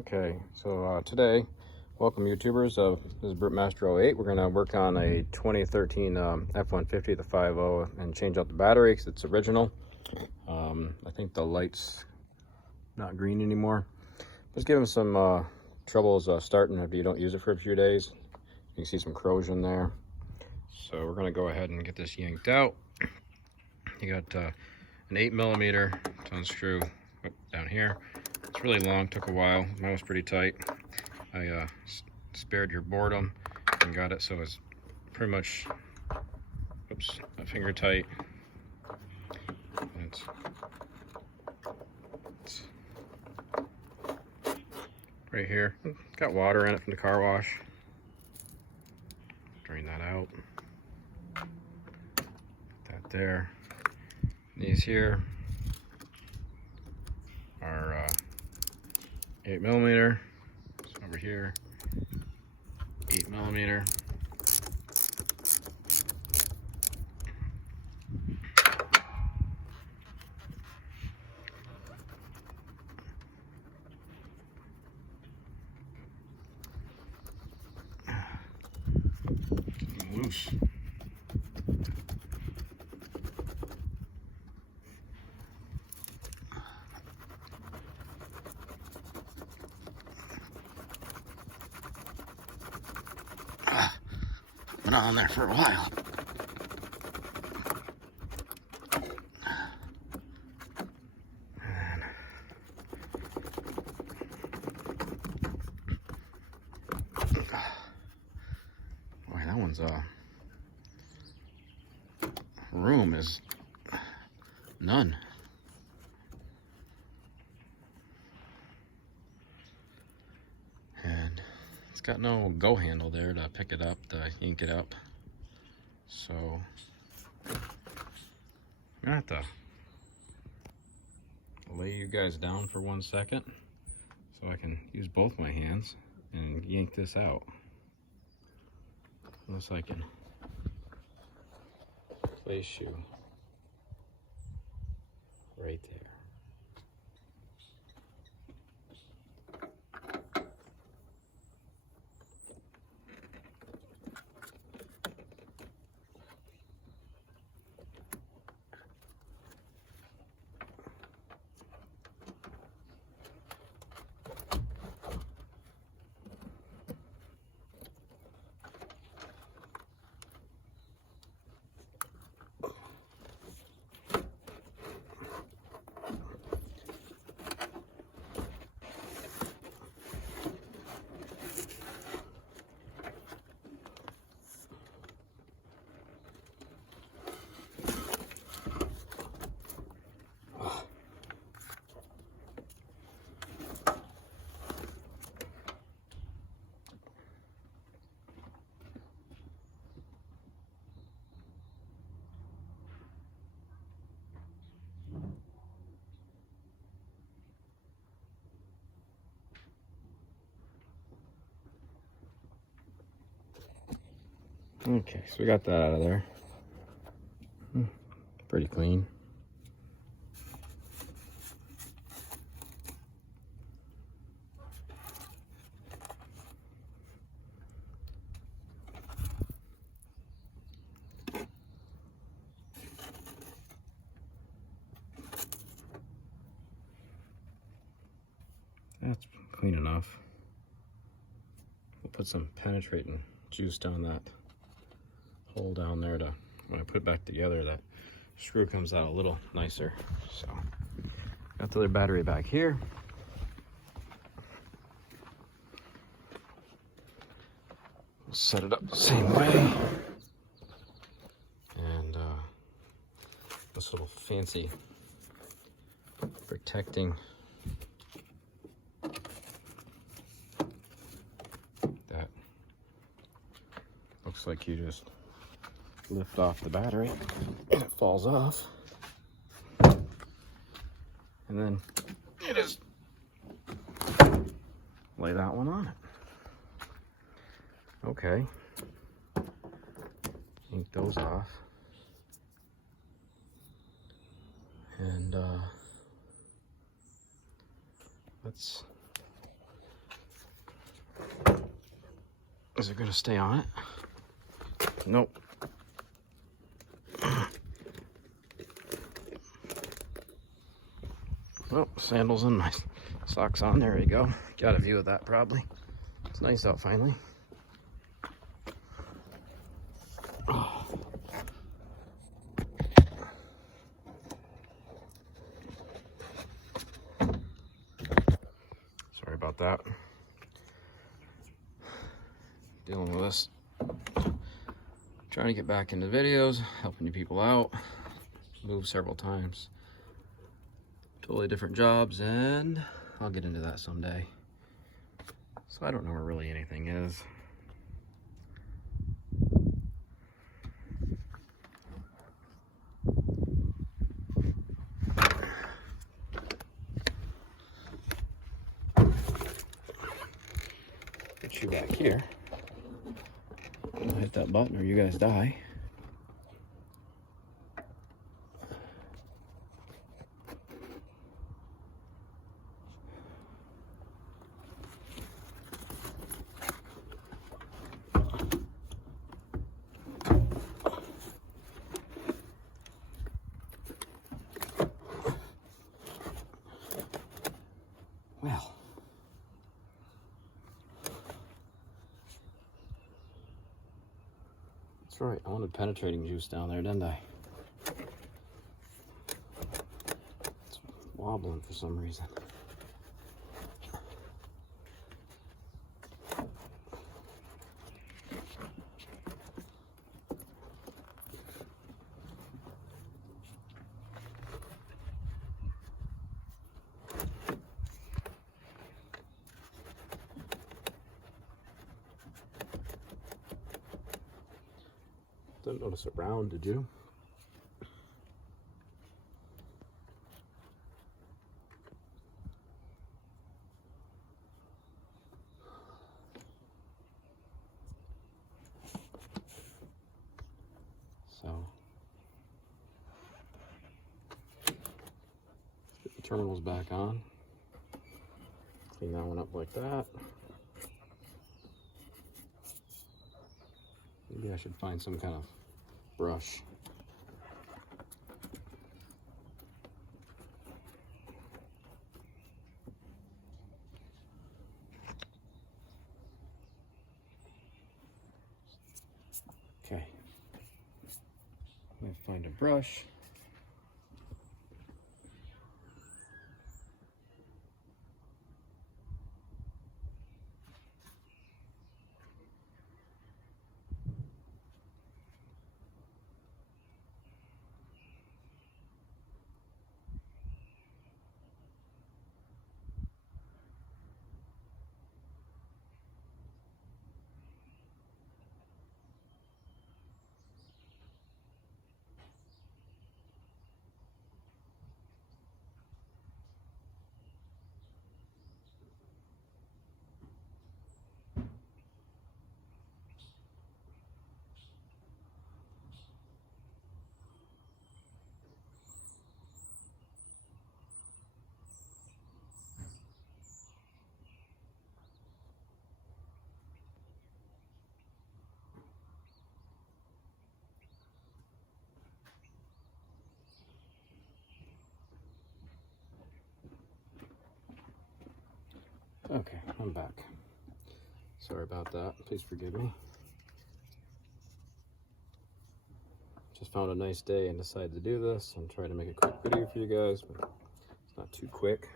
Okay, so today, welcome YouTubers. This is Brutmaster 08. We're going to work on a 2013 F-150, the 5.0, and change out the battery because it's original. I think the light's not green anymore. Just giving some troubles starting after you don't use it for a few days. You can see some corrosion there. So we're going to go ahead and get this yanked out. You got an 8mm to unscrew down here. It's really long, took a while. Mine was pretty tight. I spared your boredom and got it so it's pretty much, oops, a finger tight. It's right here. Got water in it from the car wash. Drain that out. Put that there. These here are 8mm. So over here, 8mm. Loose. Been on there for a while. Boy, that one's room is none. And it's got no go handle there to pick it up, to yank it up. So I'm gonna have to lay you guys down for 1 second so I can use both my hands and yank this out. Unless I can place you right there. Okay, so we got that out of there. Pretty clean. That's clean enough. We'll put some penetrating juice down that hole down there to, when I put it back together, that screw comes out a little nicer. So got the other battery back here. We'll set it up the same way. And this little fancy protecting that looks like you just lift off the battery and it falls off, and then you just lay that one on it. Okay, yank those off, and let's Is it gonna stay on it? Nope. Well, sandals and my socks on. There we go. Got a view of that probably. It's nice out finally. Oh. Sorry about that. Dealing with this. Trying to get back into videos, helping you people out. Moved several times. Totally different jobs, and I'll get into that someday. So I don't know where really anything is. Get you back here. I'll hit that button or you guys die. Well, that's right. I wanted penetrating juice down there, didn't I? It's wobbling for some reason. Didn't notice it round, did you? So, get the terminals back on. Clean that one up like that. Maybe I should find some kind of brush. Okay. I'm gonna find a brush. Okay, I'm back. Sorry about that. Please forgive me. Just found a nice day and decided to do this. I'm trying to make a quick video for you guys, but it's not too quick.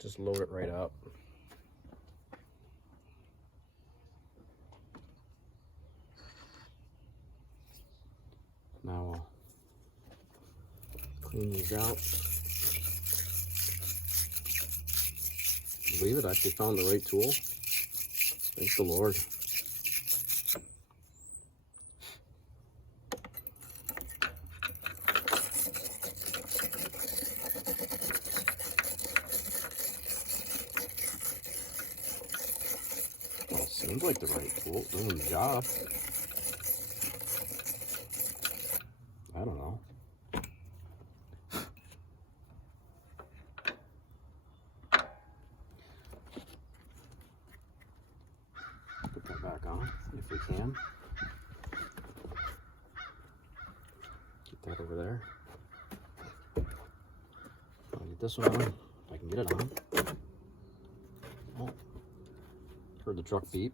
Just load it right up. Now I'll clean these out. Believe it, I actually found the right tool. Thank the Lord. Well, it seems like the right tool, doing the job. I don't know. Get that over there. I'll get this one on, if I can get it on. Oh, heard the truck beep.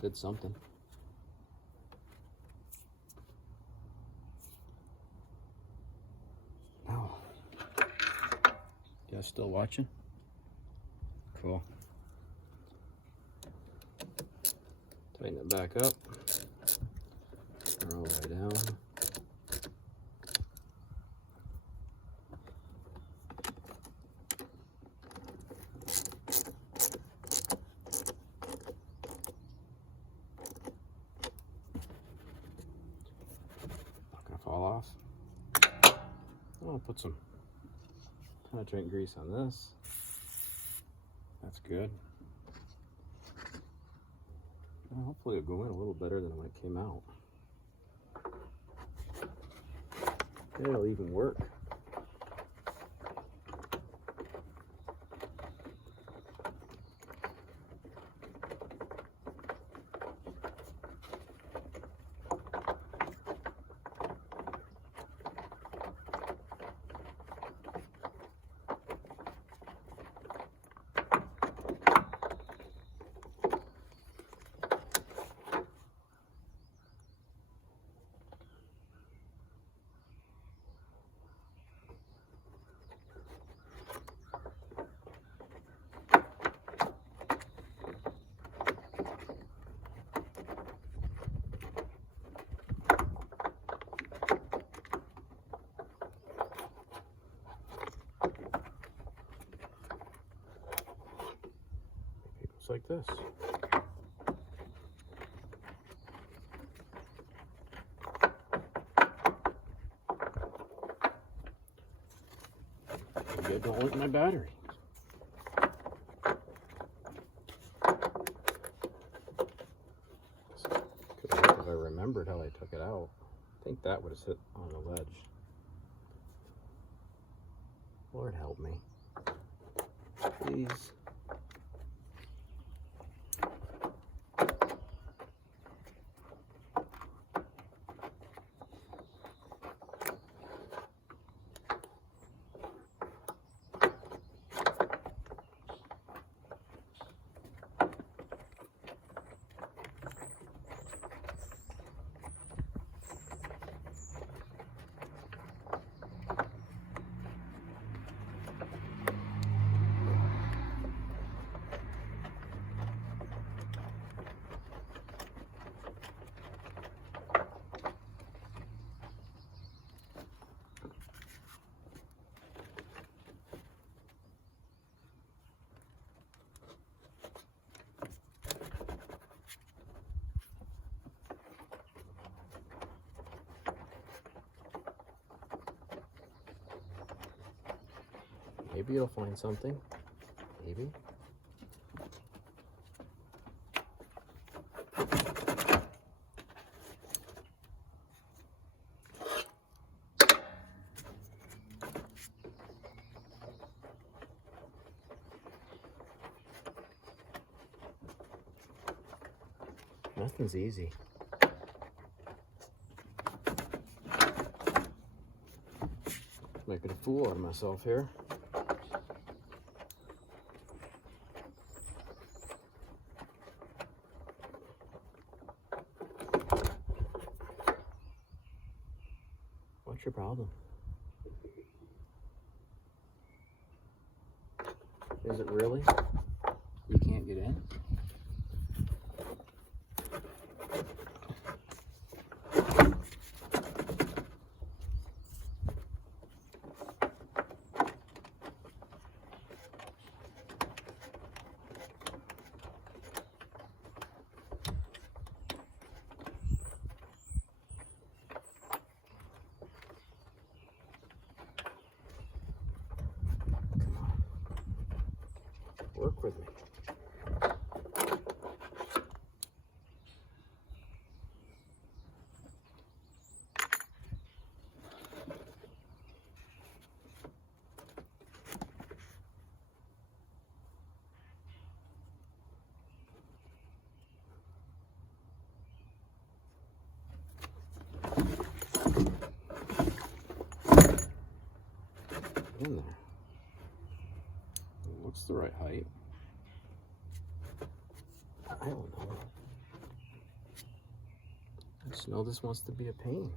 Did something. Oh. You guys still watching? Cool. Tighten it back up. All the way down. Not gonna fall off. I'll put some penetrant grease on this. That's good. Well, hopefully it'll go in a little better than when it came out. It'll even work. Like this. Maybe I don't like my battery. Could have if I remembered how I took it out. I think that would have hit on the ledge. Lord help me. Please. Maybe you'll find something. Maybe. Nothing's easy. Making a fool out of myself here. What's your problem? Is it really? You can't get in? Work with me. in there. It looks the right height. I don't know. I just know this wants to be a pain.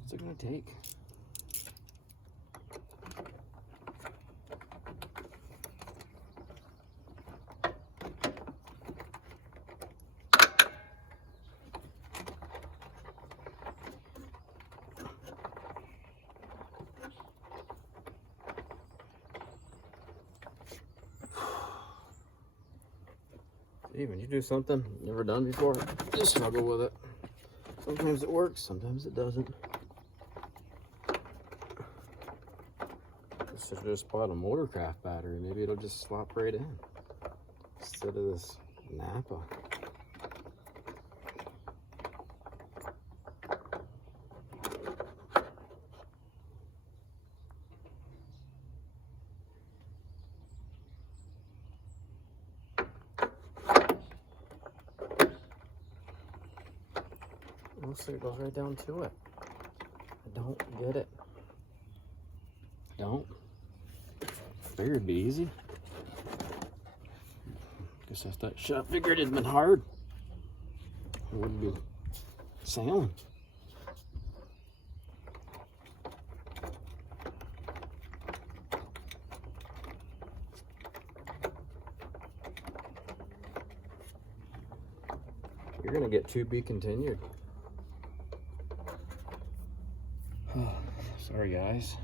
What's it gonna take? Hey, when you do something you've never done before, you struggle with it. Sometimes it works, sometimes it doesn't. I should have just bought a Motorcraft battery. Maybe it'll just slop right in instead of this Napa. Looks like it goes right down to it. I don't get it. Don't. Figured it'd be easy. Guess I thought, shit, I figured it'd been hard. It wouldn't be sailing. You're gonna get to be continued. Sorry guys.